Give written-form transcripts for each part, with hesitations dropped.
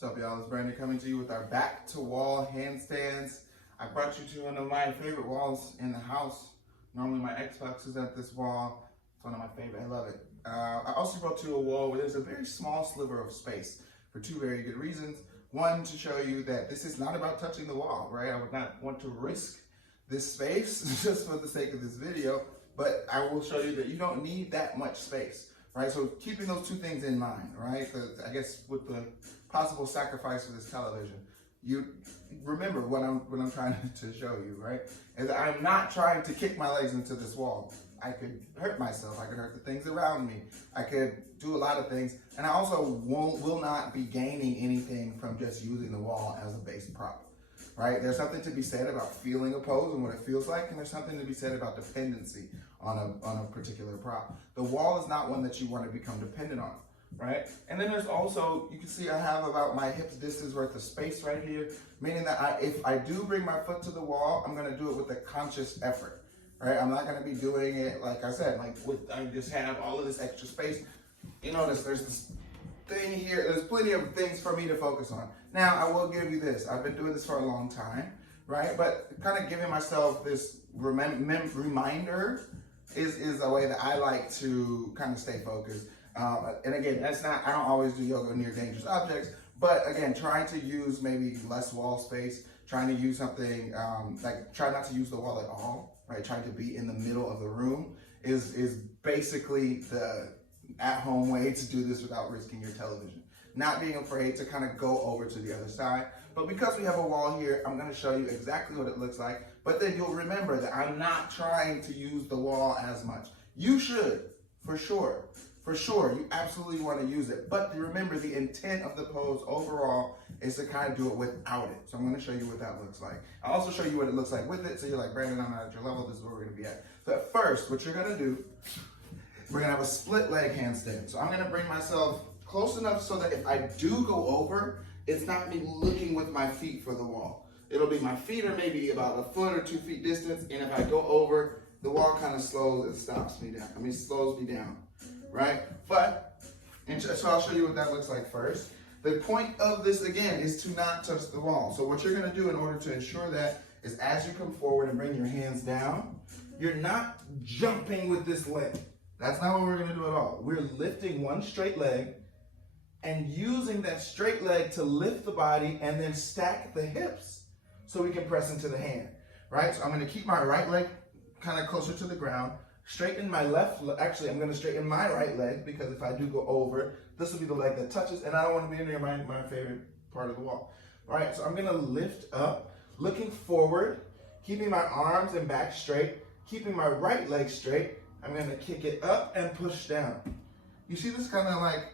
What's up, y'all? It's Brandon coming to you with our back to wall handstands. I brought you to one of my favorite walls in the house. Normally my Xbox is at this wall. It's one of my favorite, I love it. I also brought you a wall where there's a very small sliver of space for two very good reasons. One, to show you that this is not about touching the wall, right? I would not want to risk this space just for the sake of this video, but I will show you that you don't need that much space, right? So keeping those two things in mind, right? I guess with the possible sacrifice for this television, you remember what I'm trying to show you, right? Is that I'm not trying to kick my legs into this wall. I could hurt myself. I could hurt the things around me. I could do a lot of things, and I also will not be gaining anything from just using the wall as a base prop, right? There's something to be said about feeling a pose and what it feels like, and there's something to be said about dependency on a particular prop. The wall is not one that you want to become dependent on, right? And then there's also, you can see I have about my hips distance worth of space right here, meaning that if I do bring my foot to the wall, I'm going to do it with a conscious effort, right? I'm not going to be doing it, like I said, I just have all of this extra space. You notice there's this thing here, there's plenty of things for me to focus on. Now, I will give you this. I've been doing this for a long time, right? But kind of giving myself this reminder is a way that I like to kind of stay focused. And again, I don't always do yoga near dangerous objects, but again, trying to use maybe less wall space, trying to use something, try not to use the wall at all, right? Trying to be in the middle of the room is basically the at-home way to do this without risking your television. Not being afraid to kind of go over to the other side. But because we have a wall here, I'm going to show you exactly what it looks like. But then you'll remember that I'm not trying to use the wall as much. You should, for sure. For sure, you absolutely want to use it. But remember, the intent of the pose overall is to kind of do it without it. So I'm going to show you what that looks like. I'll also show you what it looks like with it. So you're like, Brandon, I'm not at your level. This is where we're going to be at. So at first, what you're going to do, we're going to have a split leg handstand. So I'm going to bring myself close enough so that if I do go over, it's not me looking with my feet for the wall. It'll be my feet are maybe about a foot or 2 feet distance. And if I go over, the wall kind of slows me down. Right? So I'll show you what that looks like first. The point of this, again, is to not touch the wall. So what you're going to do in order to ensure that is as you come forward and bring your hands down, you're not jumping with this leg. That's not what we're going to do at all. We're lifting one straight leg and using that straight leg to lift the body and then stack the hips so we can press into the hand, right? So I'm going to keep my right leg kind of closer to the ground, straighten my left leg. Actually, I'm going to straighten my right leg because if I do go over, this will be the leg that touches, and I don't want to be near my favorite part of the wall. All right, so I'm going to lift up, looking forward, keeping my arms and back straight, keeping my right leg straight. I'm going to kick it up and push down. You see this kind of like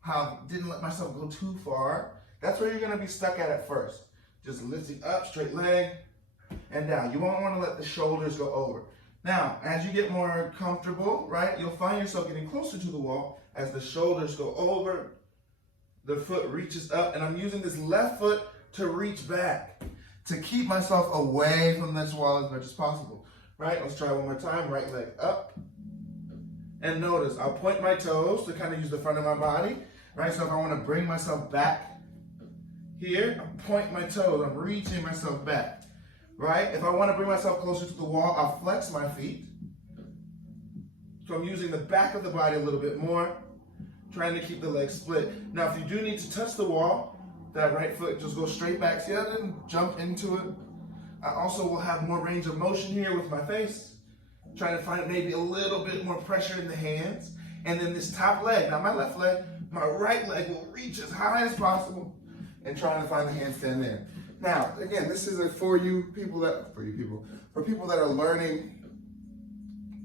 how I didn't let myself go too far? That's where you're going to be stuck at first. Just lifting up, straight leg, and down. You won't want to let the shoulders go over. Now, as you get more comfortable, right, you'll find yourself getting closer to the wall as the shoulders go over, the foot reaches up, and I'm using this left foot to reach back, to keep myself away from this wall as much as possible. Right, let's try one more time. Right leg up. And notice, I'll point my toes to kind of use the front of my body. Right, so if I want to bring myself back here, I point my toes. I'm reaching myself back. Right, if I want to bring myself closer to the wall, I'll flex my feet. So I'm using the back of the body a little bit more, trying to keep the legs split. Now, if you do need to touch the wall, that right foot just goes straight back. See, I didn't jump into it. I also will have more range of motion here with my face, trying to find maybe a little bit more pressure in the hands. And then this top leg, not my left leg, my right leg will reach as high as possible and trying to find the handstand there. Now, again, this is for people that are learning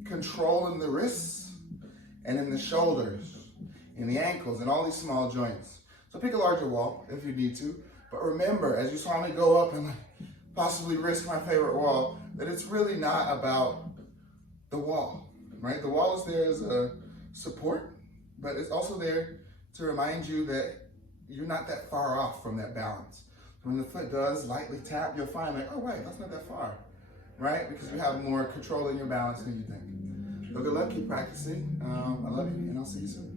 control in the wrists and in the shoulders, in the ankles, and all these small joints. So pick a larger wall if you need to. But remember, as you saw me go up and possibly risk my favorite wall, that it's really not about the wall, right? The wall is there as a support, but it's also there to remind you that you're not that far off from that balance. When the foot does lightly tap, you'll find like, oh wait, that's not that far, right? Because you have more control in your balance than you think. So good luck, keep practicing. I love you, and I'll see you soon.